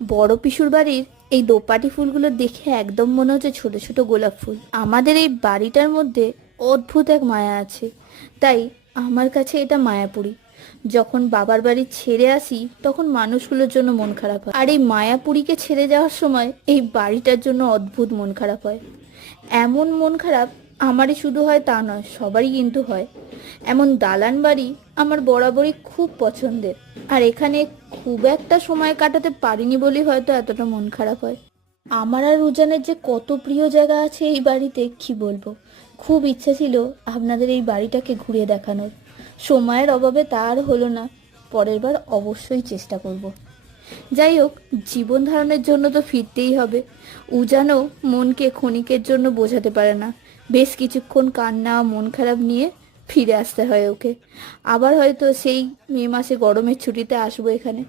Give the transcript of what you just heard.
বড় পিসুর বাড়ির এই দোপাটি ফুলগুলো দেখে একদম মনে হচ্ছে ছোট ছোট গোলাপ ফুল। আমাদের এই বাড়িটার মধ্যে অদ্ভুত এক মায়া আছে, তাই আমার কাছে এটা মায়াপুরী। যখন বাবার বাড়ি ছেড়ে আসি তখন মানুষগুলোর জন্য মন খারাপ হয়, আর এই মায়াপুরীকে ছেড়ে যাওয়ার সময় এই বাড়িটার জন্য অদ্ভুত মন খারাপ হয়। এমন মন খারাপ আমারই শুধু হয় তা নয়, সবারই কিন্তু হয়। এমন দালান বাড়ি আমার বরাবরই খুব পছন্দের, আর এখানে খুব একটা সময় কাটাতে পারিনি বলেই হয়তো এতটা মন খারাপ হয়। আমার আর রুজানের যে কত প্রিয় জায়গা আছে এই বাড়িতে কি বলবো। খুব ইচ্ছা ছিল আপনাদের এই বাড়িটাকে ঘুরে দেখানোর, সময়ের অভাবে তা আর হলো না। পরের বার অবশ্যই চেষ্টা করব। যাই হোক, জীবন ধারণের জন্য তো ফিরতেই হবে। উজানও মনকে ক্ষণিকের জন্য বোঝাতে পারে না, বেশ কিছুক্ষণ কান্না মন খারাপ নিয়ে ফিরে আসতে হয় ওকে। আবার হয়তো সেই মে মাসে গরমের ছুটিতে আসবো এখানে।